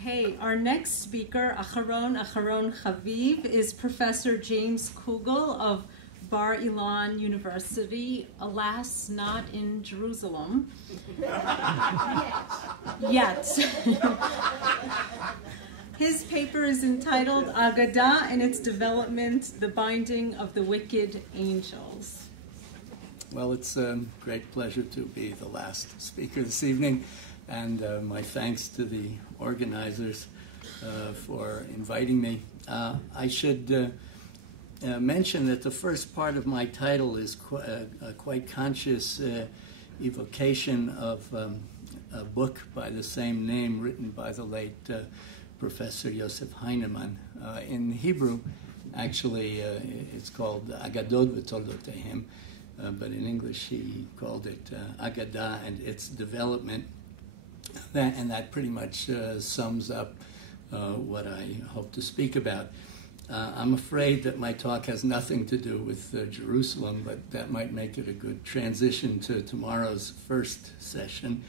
Okay, our next speaker, Aharon Chaviv, is Professor James Kugel of Bar Ilan University, alas, not in Jerusalem. Yet. His paper is entitled Agadah and its Development, the Binding of the Wicked Angels. Well, it's a great pleasure to be the last speaker this evening, and my thanks to the organizers for inviting me. I should mention that the first part of my title is a quite conscious evocation of a book by the same name written by the late Professor Yosef Heinemann. In Hebrew, actually, it's called Agadot V'Toldotehem, but in English he called it Agadah and its Development. That pretty much sums up what I hope to speak about. I'm afraid that my talk has nothing to do with Jerusalem, but that might make it a good transition to tomorrow's first session.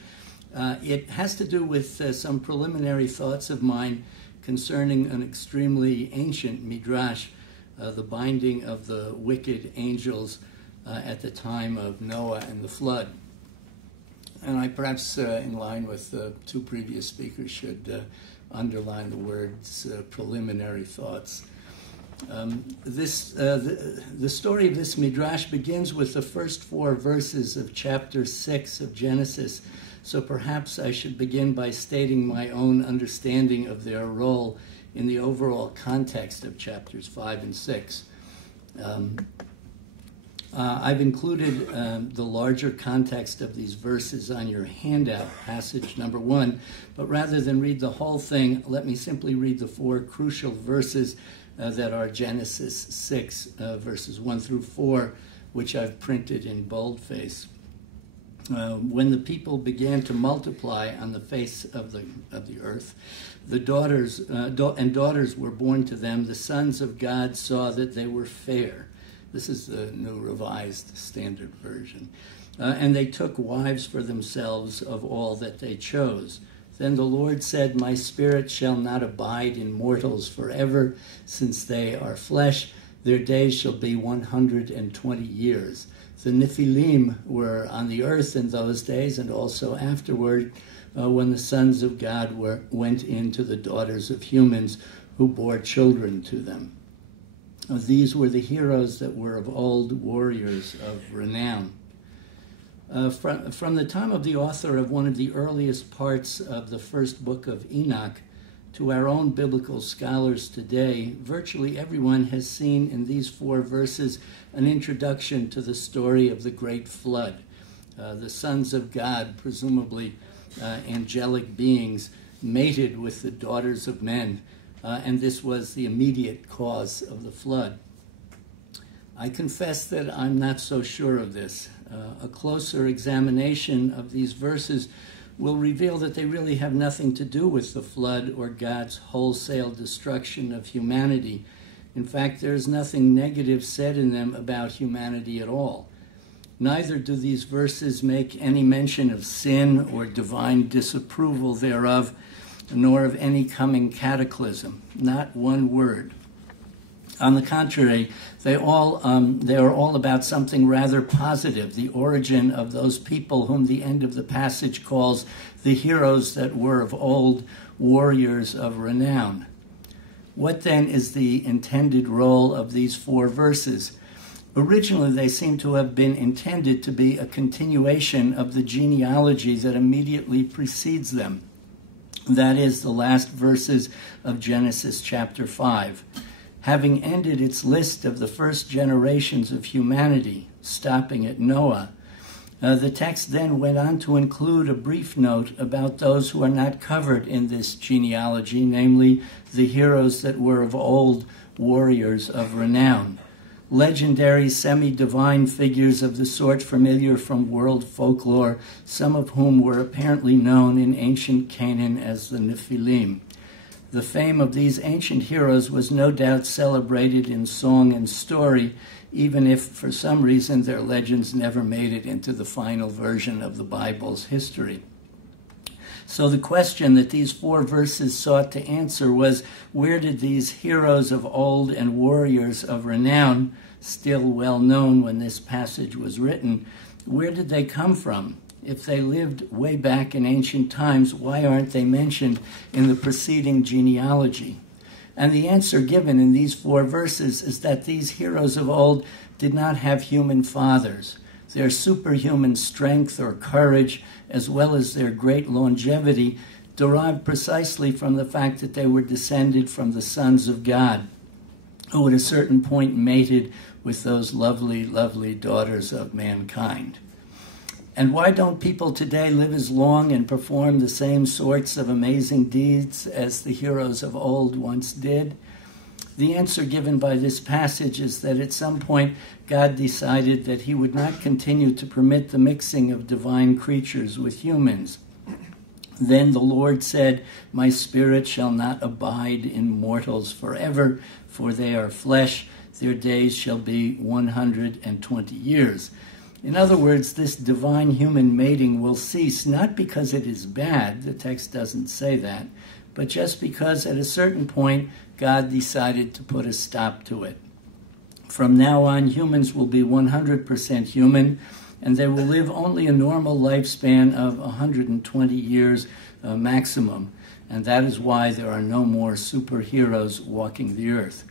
It has to do with some preliminary thoughts of mine concerning an extremely ancient midrash, the binding of the wicked angels at the time of Noah and the flood. And I perhaps, in line with the two previous speakers, should underline the words preliminary thoughts. The story of this midrash begins with the first 4 verses of chapter 6 of Genesis, so perhaps I should begin by stating my own understanding of their role in the overall context of chapters 5 and 6. I've included the larger context of these verses on your handout, passage number 1, but rather than read the whole thing, let me simply read the 4 crucial verses that are Genesis 6, verses 1 through 4, which I've printed in boldface. When the people began to multiply on the face of the earth, the daughters were born to them. The sons of God saw that they were fair. This is the New Revised Standard Version. And they took wives for themselves of all that they chose. Then the Lord said, "My spirit shall not abide in mortals forever, since they are flesh. Their days shall be 120 years. The Nephilim were on the earth in those days, and also afterward, when the sons of God went into the daughters of humans, who bore children to them. These were the heroes that were of old, warriors of renown." From the time of the author of one of the earliest parts of the first book of Enoch to our own biblical scholars today, virtually everyone has seen in these 4 verses an introduction to the story of the great flood. The sons of God, presumably angelic beings, mated with the daughters of men, and this was the immediate cause of the flood. I confess that I'm not so sure of this. A closer examination of these verses will reveal that they really have nothing to do with the flood or God's wholesale destruction of humanity. In fact, there is nothing negative said in them about humanity at all. Neither do these verses make any mention of sin or divine disapproval thereof, nor of any coming cataclysm. Not one word. On the contrary, they are all about something rather positive, the origin of those people whom the end of the passage calls the heroes that were of old, warriors of renown. What then is the intended role of these 4 verses? Originally, they seem to have been intended to be a continuation of the genealogy that immediately precedes them. That is, the last verses of Genesis chapter 5. Having ended its list of the first generations of humanity, stopping at Noah, the text then went on to include a brief note about those who are not covered in this genealogy, namely the heroes that were of old, warriors of renown. Legendary semi-divine figures of the sort familiar from world folklore, some of whom were apparently known in ancient Canaan as the Nephilim. The fame of these ancient heroes was no doubt celebrated in song and story, even if for some reason their legends never made it into the final version of the Bible's history. So the question that these 4 verses sought to answer was, where did these heroes of old and warriors of renown, still well known when this passage was written, where did they come from? If they lived way back in ancient times, why aren't they mentioned in the preceding genealogy? And the answer given in these 4 verses is that these heroes of old did not have human fathers. Their superhuman strength or courage, as well as their great longevity, derived precisely from the fact that they were descended from the sons of God, who at a certain point mated with those lovely, lovely daughters of mankind. And why don't people today live as long and perform the same sorts of amazing deeds as the heroes of old once did? The answer given by this passage is that at some point God decided that he would not continue to permit the mixing of divine creatures with humans. Then the Lord said, "My spirit shall not abide in mortals forever, for they are flesh. Their days shall be 120 years. In other words, this divine-human mating will cease not because it is bad, the text doesn't say that, but just because at a certain point God decided to put a stop to it. From now on, humans will be 100% human, and they will live only a normal lifespan of 120 years maximum, and that is why there are no more superheroes walking the earth.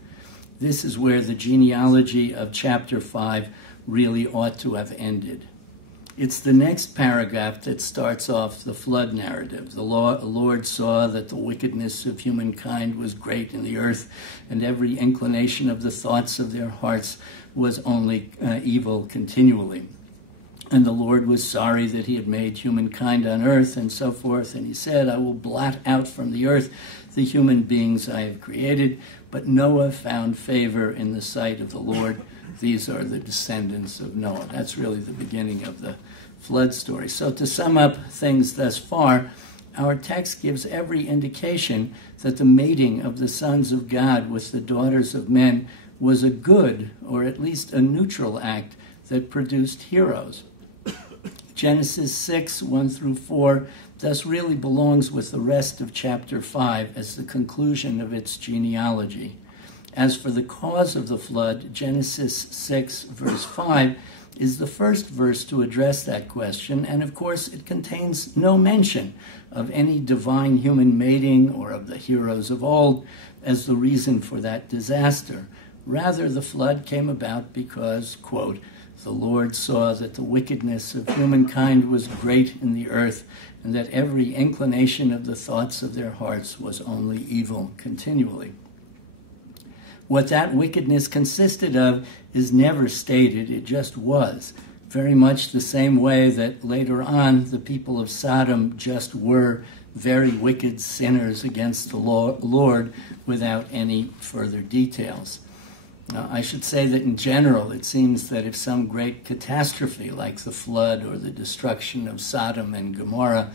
This is where the genealogy of chapter 5 really ought to have ended. It's the next paragraph that starts off the flood narrative. The Lord saw that the wickedness of humankind was great in the earth, and every inclination of the thoughts of their hearts was only evil continually. And the Lord was sorry that he had made humankind on earth, and so forth. And he said, I will blot out from the earth the human beings I have created. But Noah found favor in the sight of the Lord. These are the descendants of Noah. That's really the beginning of the flood story. So to sum up things thus far, our text gives every indication that the mating of the sons of God with the daughters of men was a good, or at least a neutral act that produced heroes. Genesis 6, 1 through 4, thus really belongs with the rest of chapter 5 as the conclusion of its genealogy. As for the cause of the flood, Genesis 6, verse 5, is the first verse to address that question, and of course it contains no mention of any divine human mating or of the heroes of old as the reason for that disaster. Rather, the flood came about because, quote, the Lord saw that the wickedness of humankind was great in the earth, and that every inclination of the thoughts of their hearts was only evil continually. What that wickedness consisted of is never stated, it just was. Very much the same way that later on the people of Sodom just were very wicked sinners against the Lord without any further details. I should say that in general, it seems that if some great catastrophe like the flood or the destruction of Sodom and Gomorrah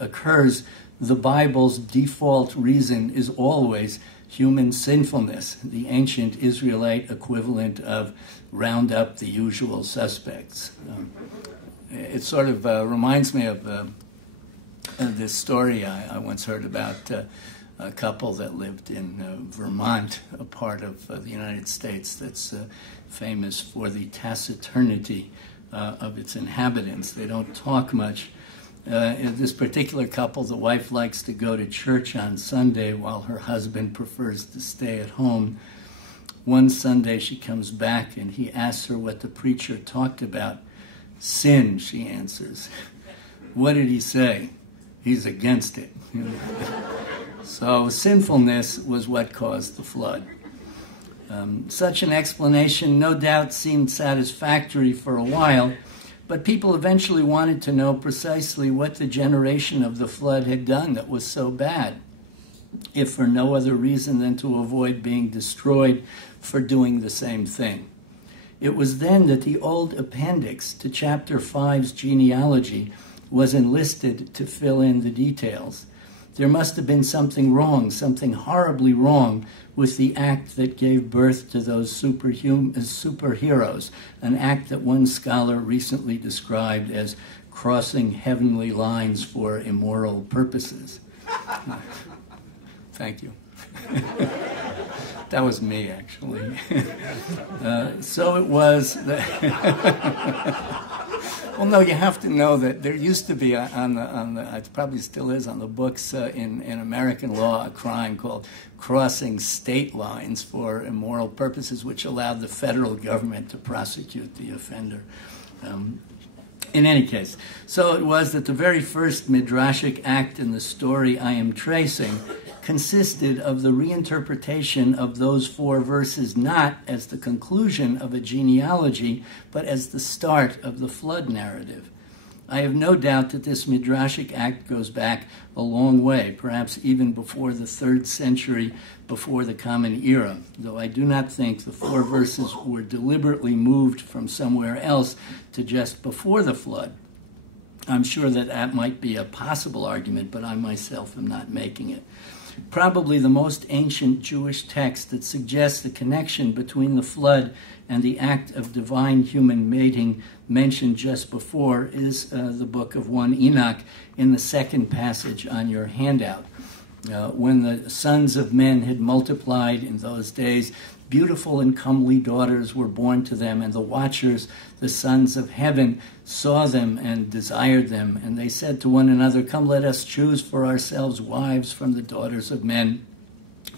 occurs, the Bible's default reason is always human sinfulness, the ancient Israelite equivalent of round up the usual suspects. It sort of reminds me of this story I once heard about a couple that lived in Vermont, a part of the United States that's famous for the taciturnity of its inhabitants. They don't talk much. In this particular couple, the wife likes to go to church on Sunday while her husband prefers to stay at home. One Sunday she comes back and he asks her what the preacher talked about. Sin, she answers. What did he say? He's against it. So sinfulness was what caused the flood. Such an explanation no doubt seemed satisfactory for a while, but people eventually wanted to know precisely what the generation of the flood had done that was so bad, if for no other reason than to avoid being destroyed for doing the same thing. It was then that the old appendix to chapter 5's genealogy was enlisted to fill in the details. There must have been something wrong, something horribly wrong with the act that gave birth to those superheroes, an act that one scholar recently described as crossing heavenly lines for immoral purposes. Thank you. That was me, actually. So it was that... Well, no, you have to know that there used to be it probably still is on the books in American law, a crime called crossing state lines for immoral purposes, which allowed the federal government to prosecute the offender. In any case, so it was that the very first midrashic act in the story I am tracing consisted of the reinterpretation of those 4 verses not as the conclusion of a genealogy, but as the start of the flood narrative. I have no doubt that this midrashic act goes back a long way, perhaps even before the 3rd century before the Common Era, though I do not think the 4 verses were deliberately moved from somewhere else to just before the flood. I'm sure that that might be a possible argument, but I myself am not making it. Probably the most ancient Jewish text that suggests the connection between the flood and the act of divine human mating mentioned just before is the book of 1 Enoch in the 2nd passage on your handout. When the sons of men had multiplied in those days, beautiful and comely daughters were born to them, and the watchers, the sons of heaven, saw them and desired them. And they said to one another, "Come, let us choose for ourselves wives from the daughters of men,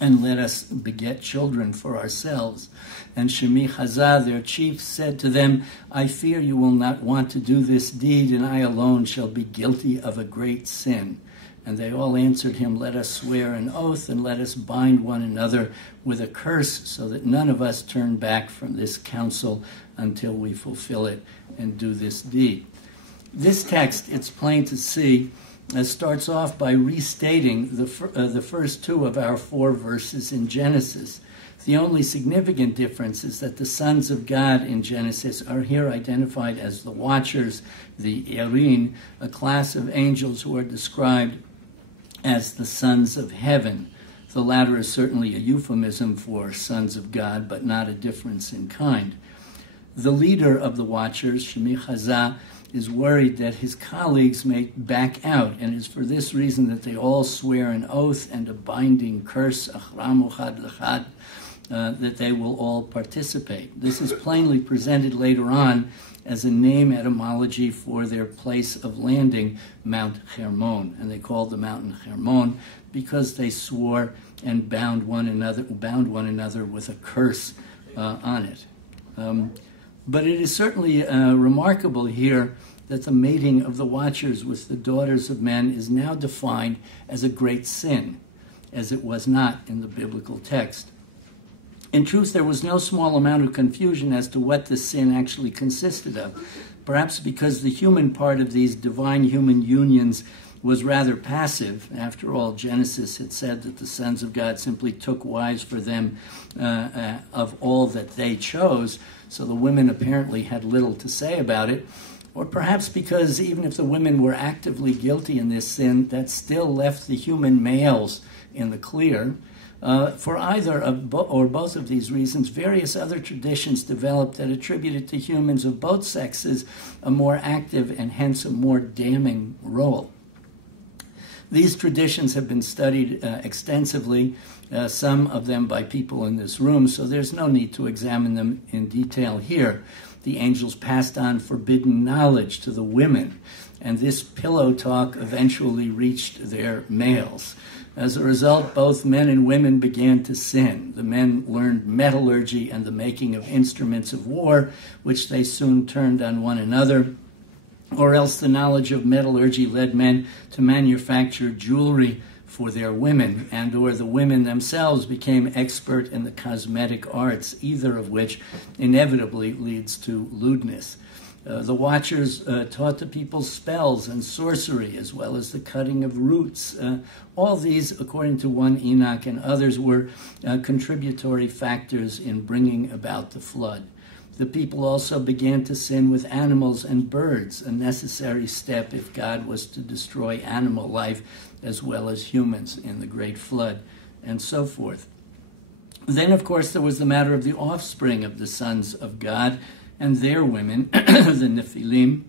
and let us beget children for ourselves." And Shemi Chazah, their chief, said to them, "I fear you will not want to do this deed, and I alone shall be guilty of a great sin." And they all answered him, "Let us swear an oath, and let us bind one another with a curse, so that none of us turn back from this counsel until we fulfill it and do this deed." This text, it's plain to see, starts off by restating the first 2 of our 4 verses in Genesis. The only significant difference is that the sons of God in Genesis are here identified as the watchers, the Erin, a class of angels who are described as the sons of heaven. The latter is certainly a euphemism for sons of God, but not a difference in kind. The leader of the watchers, Shemi Chazah, is worried that his colleagues may back out, and it's for this reason that they all swear an oath and a binding curse, achram uchad lechad, that they will all participate. This is plainly presented later on as a name etymology for their place of landing, Mount Hermon, and they called the mountain Hermon because they swore and bound one another with a curse on it. But it is certainly remarkable here that the mating of the watchers with the daughters of men is now defined as a great sin, as it was not in the biblical text. In truth, there was no small amount of confusion as to what the sin actually consisted of, perhaps because the human part of these divine human unions was rather passive. After all, Genesis had said that the sons of God simply took wives for them of all that they chose, so the women apparently had little to say about it. Or perhaps because even if the women were actively guilty in this sin, that still left the human males in the clear. For either or both of these reasons, various other traditions developed that attributed to humans of both sexes a more active and hence a more damning role. These traditions have been studied extensively, some of them by people in this room, so there's no need to examine them in detail here. The angels passed on forbidden knowledge to the women, and this pillow talk eventually reached their males. As a result, both men and women began to sin. The men learned metallurgy and the making of instruments of war, which they soon turned on one another, or else the knowledge of metallurgy led men to manufacture jewelry for their women, and or the women themselves became expert in the cosmetic arts, either of which inevitably leads to lewdness. The watchers taught the people spells and sorcery, as well as the cutting of roots. All these, according to 1 Enoch and others, were contributory factors in bringing about the flood. The people also began to sin with animals and birds, a necessary step if God was to destroy animal life as well as humans in the great flood, and so forth. Then, of course, there was the matter of the offspring of the sons of God and their women, the Nephilim.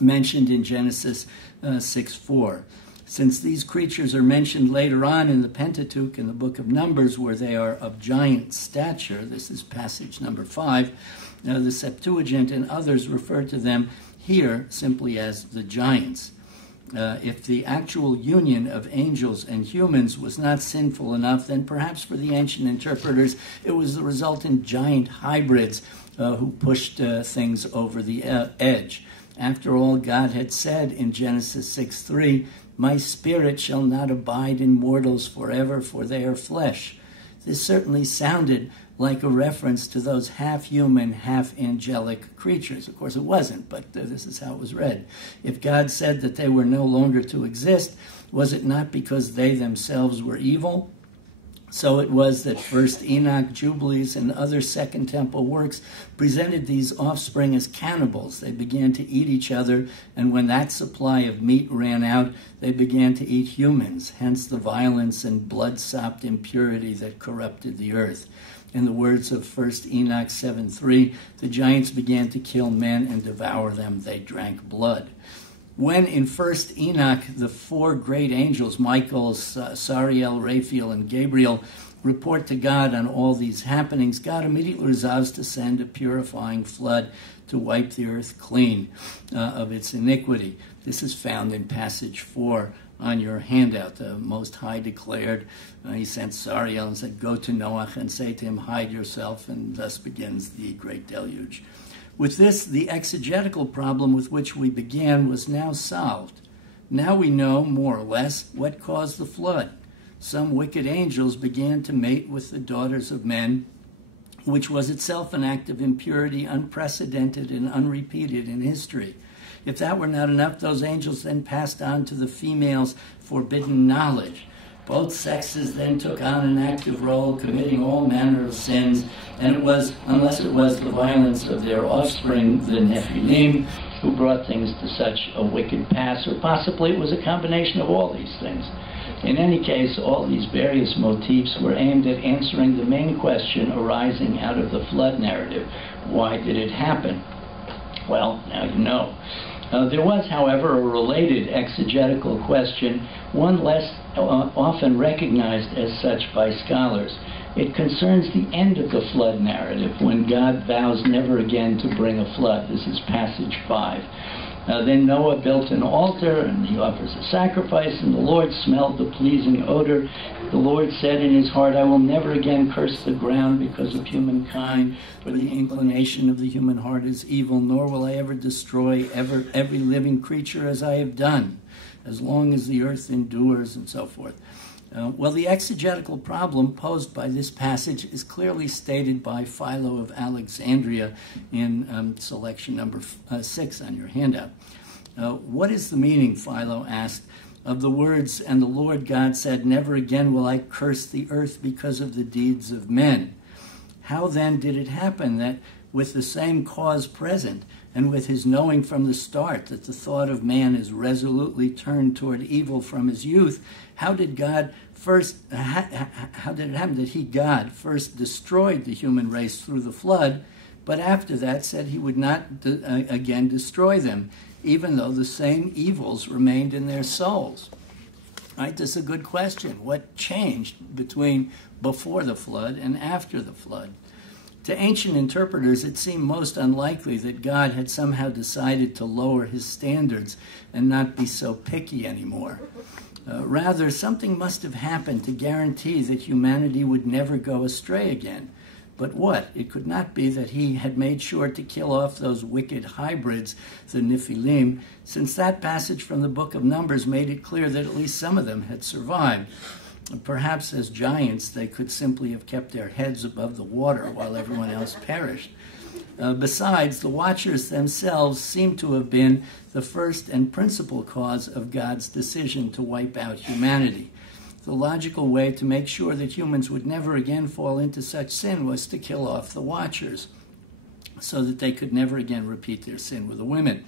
mentioned in Genesis 6:4. Since these creatures are mentioned later on in the Pentateuch in the book of Numbers, where they are of giant stature, this is passage number 5, the Septuagint and others refer to them here simply as the giants. If the actual union of angels and humans was not sinful enough, then perhaps for the ancient interpreters it was the resultant giant hybrids who pushed things over the edge. After all, God had said in Genesis 6:3, "My spirit shall not abide in mortals forever, for they are flesh." This certainly sounded like a reference to those half-human, half-angelic creatures. Of course, it wasn't, but this is how it was read. If God said that they were no longer to exist, was it not because they themselves were evil? So it was that First Enoch, Jubilees, and other Second Temple works presented these offspring as cannibals. They began to eat each other, and when that supply of meat ran out, they began to eat humans, hence the violence and blood-sopped impurity that corrupted the earth. In the words of First Enoch 7:3, the giants began to kill men and devour them. They drank blood. When in First Enoch, the 4 great angels, Michael, Sariel, Raphael, and Gabriel, report to God on all these happenings, God immediately resolves to send a purifying flood to wipe the earth clean of its iniquity. This is found in passage 4 on your handout. The Most High declared, he sent Sariel and said, "Go to Noach and say to him, hide yourself," and thus begins the great deluge. With this, the exegetical problem with which we began was now solved. Now we know, more or less, what caused the flood. Some wicked angels began to mate with the daughters of men, which was itself an act of impurity unprecedented and unrepeated in history. If that were not enough, those angels then passed on to the females forbidden knowledge. Both sexes then took on an active role, committing all manner of sins, and it was, unless it was the violence of their offspring, the Nephilim, who brought things to such a wicked pass, or possibly it was a combination of all these things. In any case, all these various motifs were aimed at answering the main question arising out of the flood narrative. Why did it happen? Well, now you know. There was, however, a related exegetical question, one less often recognized as such by scholars. It concerns the end of the flood narrative, when God vows never again to bring a flood. This is passage 5. Then Noah built an altar, and he offers a sacrifice, and the Lord smelled the pleasing odor. The Lord said in his heart, "I will never again curse the ground because of humankind, for the inclination of the human heart is evil, nor will I ever destroy every living creature as I have done, as long as the earth endures," and so forth. Well, the exegetical problem posed by this passage is clearly stated by Philo of Alexandria in selection number 6 on your handout. What is the meaning, Philo asked, of the words, "And the Lord God said, never again will I curse the earth because of the deeds of men"? How then did it happen that with the same cause present, and with his knowing from the start that the thought of man is resolutely turned toward evil from his youth, how did it happen that God first destroyed the human race through the flood, but after that said he would not again destroy them, even though the same evils remained in their souls? Right? This is a good question. What changed between before the flood and after the flood? To ancient interpreters, it seemed most unlikely that God had somehow decided to lower his standards and not be so picky anymore. Rather, something must have happened to guarantee that humanity would never go astray again. But what? It could not be that he had made sure to kill off those wicked hybrids, the Nephilim, since that passage from the book of Numbers made it clear that at least some of them had survived. Perhaps as giants, they could simply have kept their heads above the water while everyone else perished. Besides, the Watchers themselves seem to have been the first and principal cause of God's decision to wipe out humanity. The logical way to make sure that humans would never again fall into such sin was to kill off the Watchers, so that they could never again repeat their sin with the women.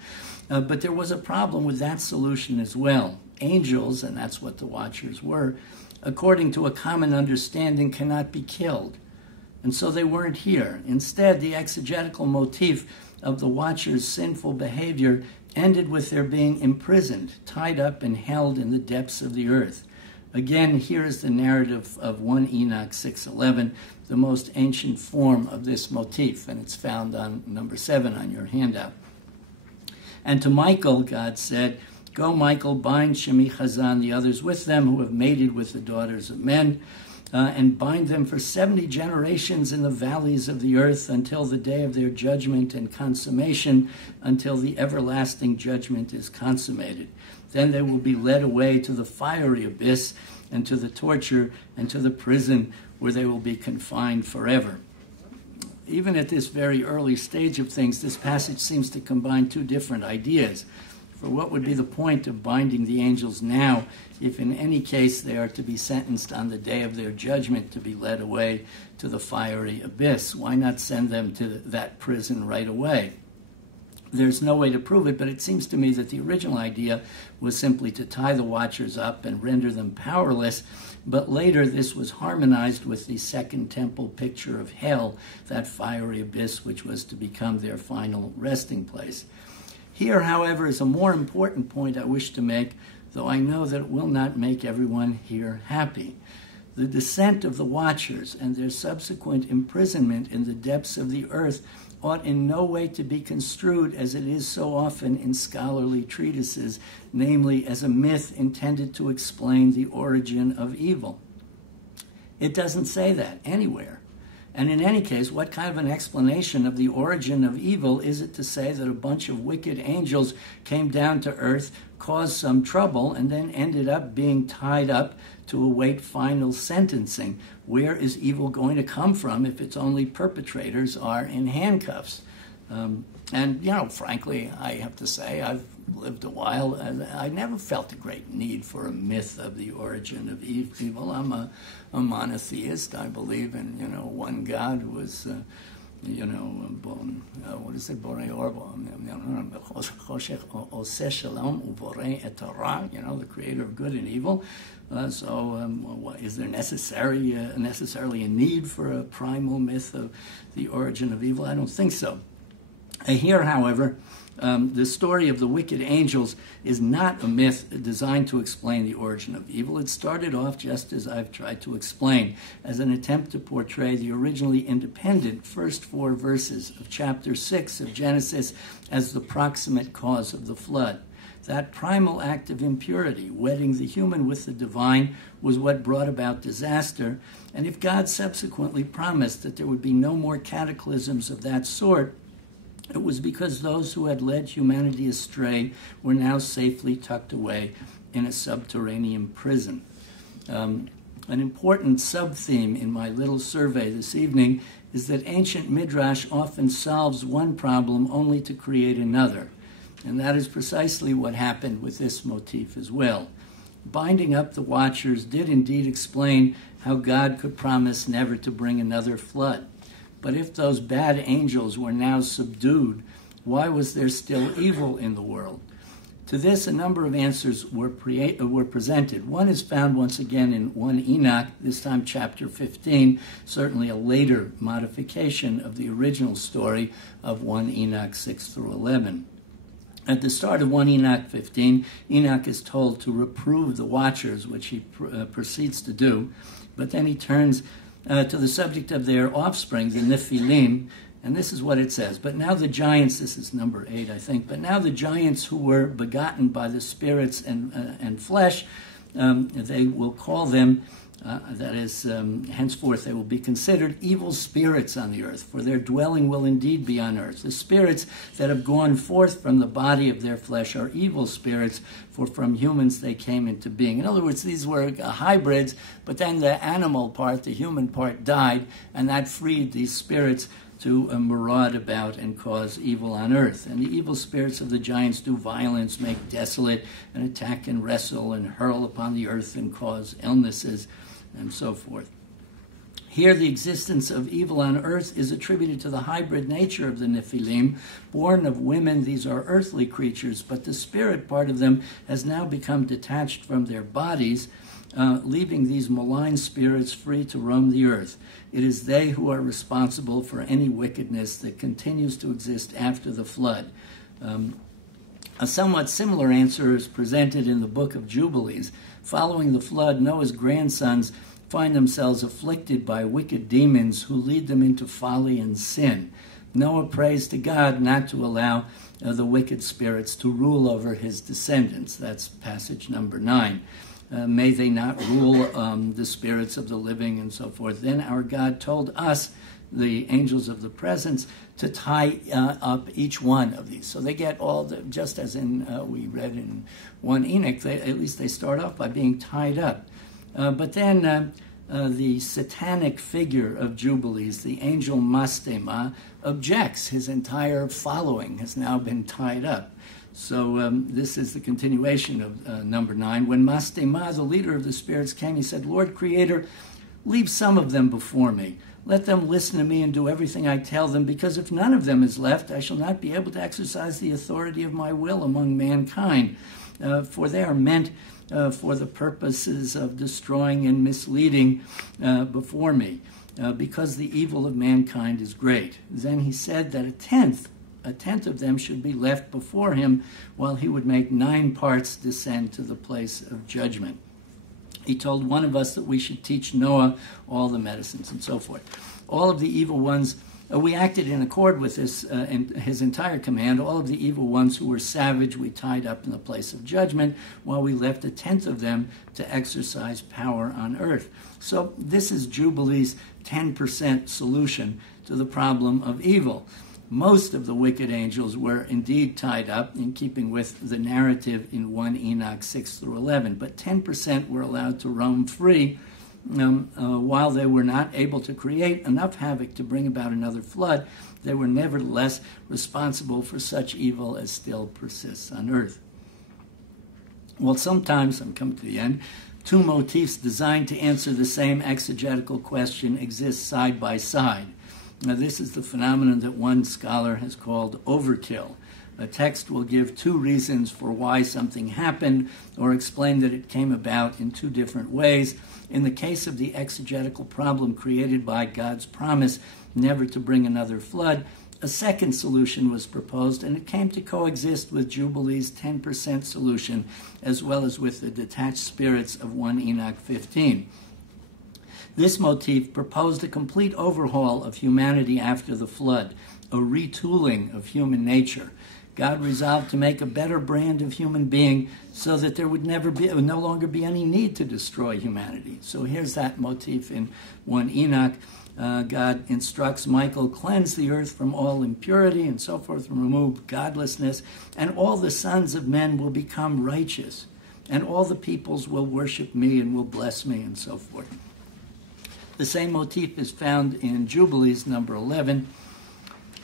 But there was a problem with that solution as well. Angels, and that's what the Watchers were, according to a common understanding, cannot be killed. And so they weren't here. Instead, the exegetical motif of the Watchers' sinful behavior ended with their being imprisoned, tied up and held in the depths of the earth. Again, here is the narrative of 1 Enoch 6:11, the most ancient form of this motif, and it's found on number 7 on your handout. And to Michael, God said, "Go, Michael, bind Shemi-Chazah and the others with them who have mated with the daughters of men, and bind them for 70 generations in the valleys of the earth until the day of their judgment and consummation, until the everlasting judgment is consummated. Then they will be led away to the fiery abyss and to the torture and to the prison where they will be confined forever." Even at this very early stage of things, this passage seems to combine two different ideas. For what would be the point of binding the angels now if in any case they are to be sentenced on the day of their judgment to be led away to the fiery abyss? Why not send them to that prison right away? There's no way to prove it, but it seems to me that the original idea was simply to tie the watchers up and render them powerless, but later this was harmonized with the Second Temple picture of hell, that fiery abyss which was to become their final resting place. Here, however, is a more important point I wish to make, though I know that it will not make everyone here happy. The descent of the watchers and their subsequent imprisonment in the depths of the earth ought in no way to be construed, as it is so often in scholarly treatises, namely as a myth intended to explain the origin of evil. It doesn't say that anywhere. And in any case, what kind of an explanation of the origin of evil is it to say that a bunch of wicked angels came down to earth, caused some trouble, and then ended up being tied up to await final sentencing? Where is evil going to come from if its only perpetrators are in handcuffs? And, frankly, I have to say, I've lived a while, and I never felt a great need for a myth of the origin of evil. I'm a monotheist. I believe in, one God who was, what is it? Borei Orbo, Oseh Shalom Uvorei Et Torah, the creator of good and evil. Is there necessarily a need for a primal myth of the origin of evil? I don't think so. Here, however, the story of the wicked angels is not a myth designed to explain the origin of evil. It started off, just as I've tried to explain, as an attempt to portray the originally independent first 4 verses of chapter 6 of Genesis as the proximate cause of the flood. That primal act of impurity, wedding the human with the divine, was what brought about disaster. And if God subsequently promised that there would be no more cataclysms of that sort, it was because those who had led humanity astray were now safely tucked away in a subterranean prison. An important sub-theme in my little survey this evening is that ancient Midrash often solves one problem only to create another. And that is precisely what happened with this motif as well. Binding up the watchers did indeed explain how God could promise never to bring another flood. But if those bad angels were now subdued, why was there still evil in the world? To this, a number of answers were presented. One is found once again in 1 Enoch, this time chapter 15, certainly a later modification of the original story of 1 Enoch 6 through 11. At the start of 1 Enoch 15, Enoch is told to reprove the watchers, which he proceeds to do, but then he turns to the subject of their offspring, the Nephilim, and this is what it says. But now the giants, this is number 8, I think, but now the giants who were begotten by the spirits and flesh, they will call them, henceforth they will be considered evil spirits on the earth, for their dwelling will indeed be on earth. The spirits that have gone forth from the body of their flesh are evil spirits, for from humans they came into being. In other words, these were hybrids, but then the animal part, the human part, died, and that freed these spirits to maraud about and cause evil on earth. And the evil spirits of the giants do violence, make desolate, and attack and wrestle and hurl upon the earth and cause illnesses, and so forth. Here, the existence of evil on earth is attributed to the hybrid nature of the Nephilim. Born of women, these are earthly creatures, but the spirit part of them has now become detached from their bodies, leaving these malign spirits free to roam the earth. It is they who are responsible for any wickedness that continues to exist after the flood. A somewhat similar answer is presented in the book of Jubilees. Following the flood, Noah's grandsons find themselves afflicted by wicked demons who lead them into folly and sin. Noah prays to God not to allow the wicked spirits to rule over his descendants. That's passage number 9. May they not rule the spirits of the living and so forth. Then our God told us, the angels of the presence, to tie up each one of these. So they get all, just as in we read in 1 Enoch, at least they start off by being tied up. But then the satanic figure of Jubilees, the angel Mastema, objects. His entire following has now been tied up. So this is the continuation of number 9. When Mastema, the leader of the spirits, came, he said, Lord Creator, leave some of them before me. Let them listen to me and do everything I tell them, because if none of them is left, I shall not be able to exercise the authority of my will among mankind. For they are meant for the purposes of destroying and misleading before me, because the evil of mankind is great. Then he said that a tenth of them should be left before him, while he would make 9 parts descend to the place of judgment. He told one of us that we should teach Noah all the medicines and so forth. All of the evil ones, we acted in accord with this, his entire command. All of the evil ones who were savage, we tied up in the place of judgment, while we left a tenth of them to exercise power on earth. So this is Jubilee's 10% solution to the problem of evil. Most of the wicked angels were indeed tied up, in keeping with the narrative in 1 Enoch 6 through 11, but 10% were allowed to roam free, while they were not able to create enough havoc to bring about another flood. They were nevertheless responsible for such evil as still persists on earth. Well, sometimes, I'm coming to the end, 2 motifs designed to answer the same exegetical question exist side by side. Now, this is the phenomenon that one scholar has called overkill. A text will give 2 reasons for why something happened, or explain that it came about in 2 different ways. In the case of the exegetical problem created by God's promise never to bring another flood, a second solution was proposed, and it came to coexist with Jubilee's 10% solution, as well as with the detached spirits of 1 Enoch 15. This motif proposed a complete overhaul of humanity after the flood, a retooling of human nature. God resolved to make a better brand of human being so that there would no longer be any need to destroy humanity. So here's that motif in 1 Enoch. God instructs Michael, cleanse the earth from all impurity and so forth, remove godlessness, and all the sons of men will become righteous, and all the peoples will worship me and will bless me, and so forth. The same motif is found in Jubilees number 11.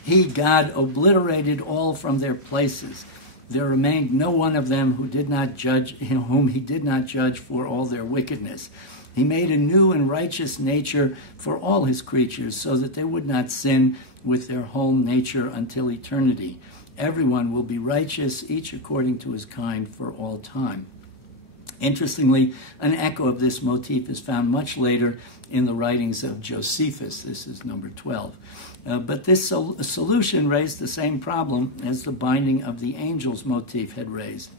He, God, obliterated all from their places. There remained no one of them whom he did not judge for all their wickedness. He made a new and righteous nature for all his creatures, so that they would not sin with their whole nature until eternity. Everyone will be righteous, each according to his kind, for all time. Interestingly, an echo of this motif is found much later in the writings of Josephus. This is number 12. But this solution raised the same problem as the binding of the angels motif had raised.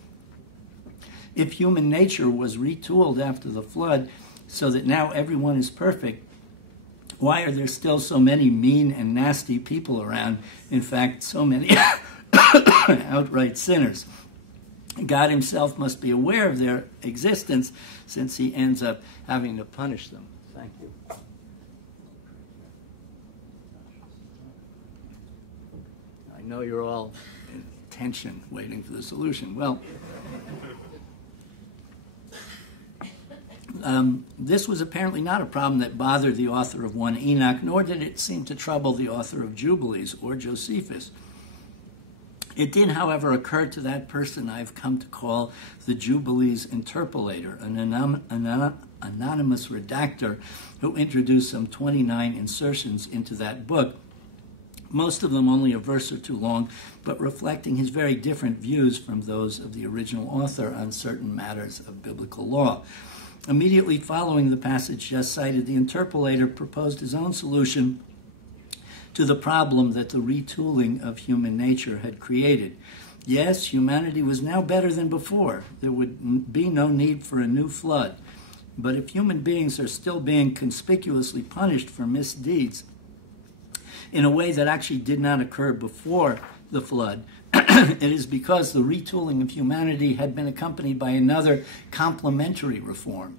If human nature was retooled after the flood so that now everyone is perfect, why are there still so many mean and nasty people around? In fact, so many outright sinners. God himself must be aware of their existence, since he ends up having to punish them. Thank you. I know you're all in tension waiting for the solution. Well, this was apparently not a problem that bothered the author of 1 Enoch, nor did it seem to trouble the author of Jubilees or Josephus. It did, however, occur to that person I've come to call the Jubilees interpolator, an anonymous redactor who introduced some 29 insertions into that book, most of them only a verse or 2 long, but reflecting his very different views from those of the original author on certain matters of biblical law. Immediately following the passage just cited, the interpolator proposed his own solution to the problem that the retooling of human nature had created. Yes, humanity was now better than before. There would be no need for a new flood. But if human beings are still being conspicuously punished for misdeeds in a way that actually did not occur before the flood, it is because the retooling of humanity had been accompanied by another complementary reform.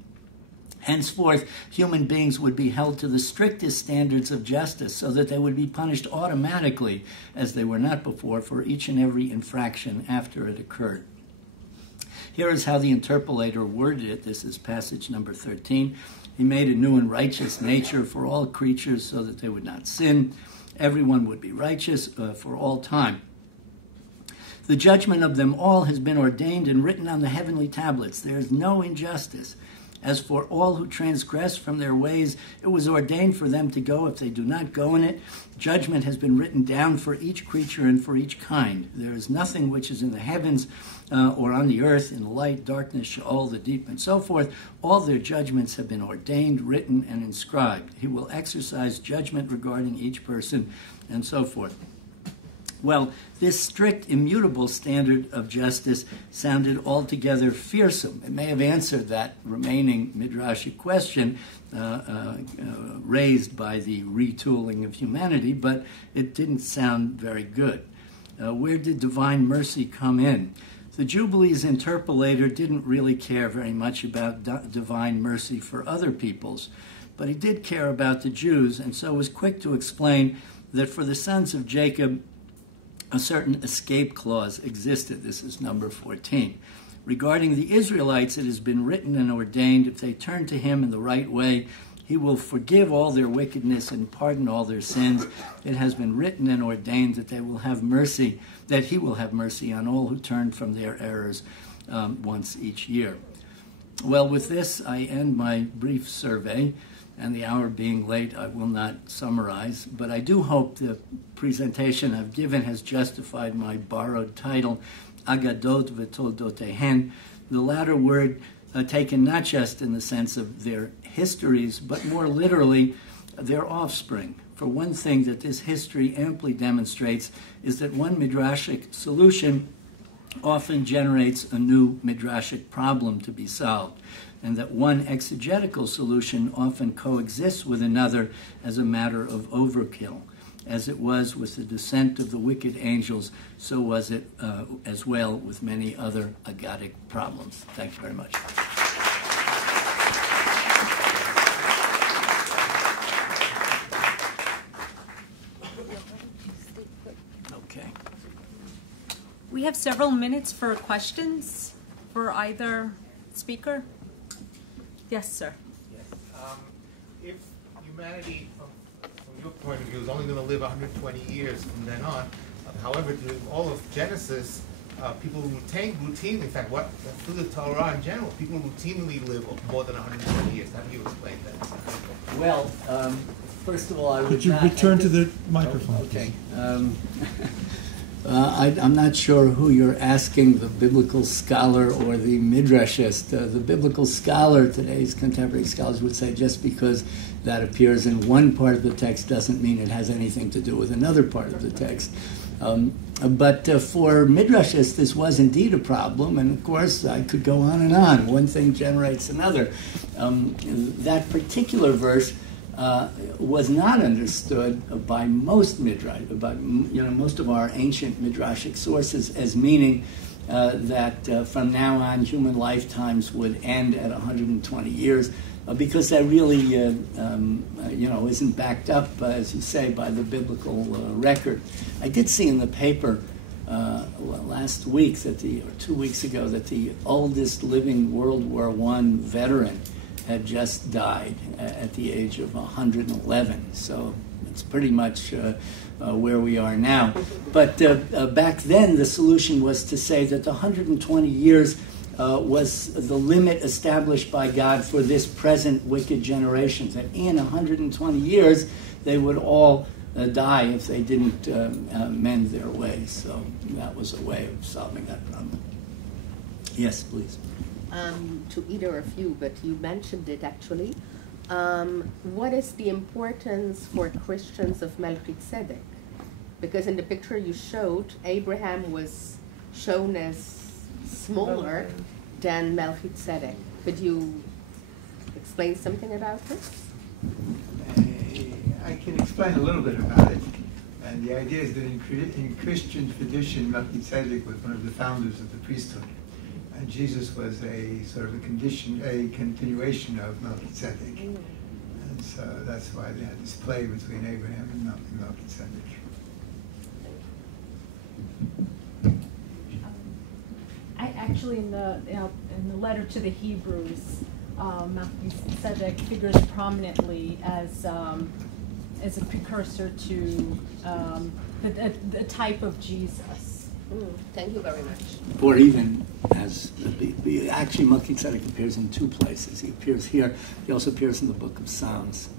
Henceforth, human beings would be held to the strictest standards of justice so that they would be punished automatically, as they were not before, for each and every infraction after it occurred. Here is how the interpolator worded it. This is passage number 13. He made a new and righteous nature for all creatures so that they would not sin. Everyone would be righteous for all time. The judgment of them all has been ordained and written on the heavenly tablets. There is no injustice. As for all who transgress from their ways, it was ordained for them to go if they do not go in it. Judgment has been written down for each creature and for each kind. There is nothing which is in the heavens or on the earth, in the light, darkness, Sheol, the deep, and so forth. All their judgments have been ordained, written, and inscribed. He will exercise judgment regarding each person, and so forth. Well, this strict, immutable standard of justice sounded altogether fearsome. It may have answered that remaining midrashic question raised by the retooling of humanity, but it didn't sound very good. Where did divine mercy come in? The Jubilees interpolator didn't really care very much about divine mercy for other peoples, but he did care about the Jews, and so was quick to explain that for the sons of Jacob, a certain escape clause existed. This is number 14. Regarding the Israelites, it has been written and ordained, if they turn to him in the right way, he will forgive all their wickedness and pardon all their sins. It has been written and ordained that they will have mercy, that he will have mercy on all who turn from their errors once each year. Well, with this, I end my brief survey. And the hour being late, I will not summarize, but I do hope the presentation I've given has justified my borrowed title, Agadot V'Toldotehen, the latter word taken not just in the sense of their histories, but more literally, their offspring. For one thing that this history amply demonstrates is that one midrashic solution often generates a new midrashic problem to be solved, and that one exegetical solution often coexists with another as a matter of overkill. As it was with the descent of the wicked angels, so was it as well with many other agadic problems. Thank you very much. Okay. We have several minutes for questions for either speaker. Yes, sir. Yes. If humanity, from your point of view, is only going to live 120 years from then on, however, through all of Genesis, people routinely, in fact, through the Torah in general, people routinely live more than 120 years. How do you explain that? Well, first of all, I would Could you return to the microphone, okay. I'm not sure who you're asking, the biblical scholar or the midrashist. The biblical scholar, today's contemporary scholars would say just because that appears in one part of the text doesn't mean it has anything to do with another part of the text. But for midrashists, this was indeed a problem, and of course, I could go on and on. One thing generates another. That particular verse was not understood by most midrash, most of our ancient midrashic sources as meaning that from now on human lifetimes would end at 120 years, because that really, isn't backed up, as you say, by the biblical record. I did see in the paper last week or 2 weeks ago that the oldest living World War I veteran had just died at the age of 111. So it's pretty much where we are now. But back then, the solution was to say that the 120 years was the limit established by God for this present wicked generation, that in 120 years, they would all die if they didn't mend their ways. So that was a way of solving that problem. Yes, please. To either of you, but you mentioned it actually. What is the importance for Christians of Melchizedek? Because in the picture you showed, Abraham was shown as smaller than Melchizedek. Could you explain something about this? I can explain a little bit about it. And the idea is that in Christian tradition, Melchizedek was one of the founders of the priesthood. And Jesus was a sort of a continuation of Melchizedek. And so that's why they had this play between Abraham and Melchizedek. I actually, in the letter to the Hebrews, Melchizedek figures prominently as a precursor to the type of Jesus. Thank you very much. Or even as, actually Melchizedek appears in two places. He appears here, he also appears in the book of Psalms.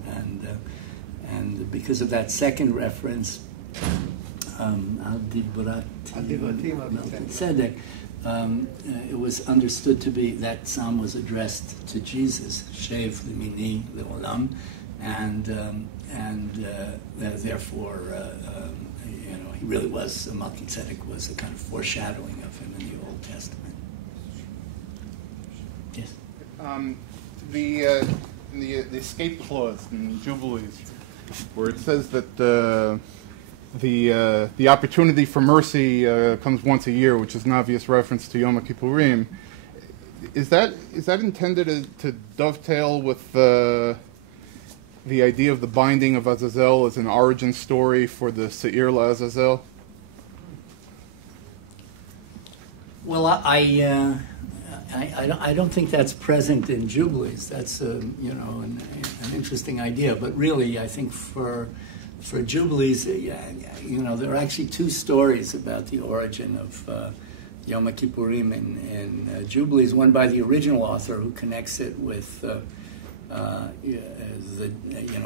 And because of that second reference, Melchizedek, it was understood to be that psalm was addressed to Jesus, Shev Limini Leolam, and therefore, he really was, Melchizedek was a kind of foreshadowing of him in the Old Testament. Yes? The escape clause in Jubilees, where it says that the opportunity for mercy comes once a year, which is an obvious reference to Yom Kippurim. Is that intended to dovetail with the idea of the binding of Azazel as an origin story for the Seir LaAzazel? Well, I don't think that's present in Jubilees. That's an interesting idea. But really, I think for Jubilees, there are actually two stories about the origin of Yom Kippurim in Jubilees. One by the original author, who connects it with the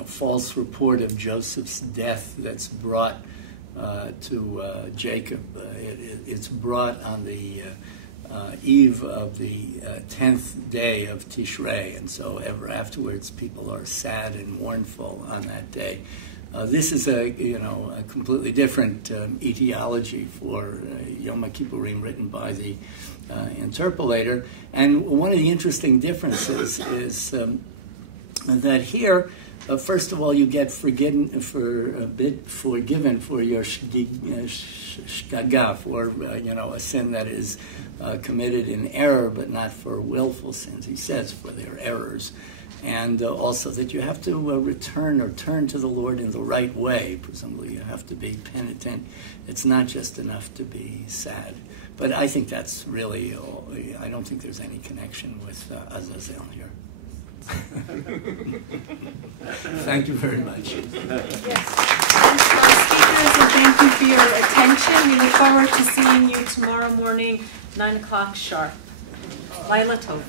false report of Joseph's death that's brought to Jacob. It's brought on the eve of the 10th day of Tishrei, and so ever afterwards people are sad and mournful on that day. This is a completely different etiology for Yom Kippurim, written by the interpolator. And one of the interesting differences is that here, first of all, you get forgiven for your shgaga, for a sin that is committed in error, but not for willful sins. He says for their errors. And also that you have to return or turn to the Lord in the right way. Presumably you have to be penitent. It's not just enough to be sad. But I think that's really, I don't think there's any connection with Azazel here. Thank you very much. Yes. Thanks to our speakers, and thank you for your attention. We look forward to seeing you tomorrow morning, 9 o'clock sharp. Laila Tov.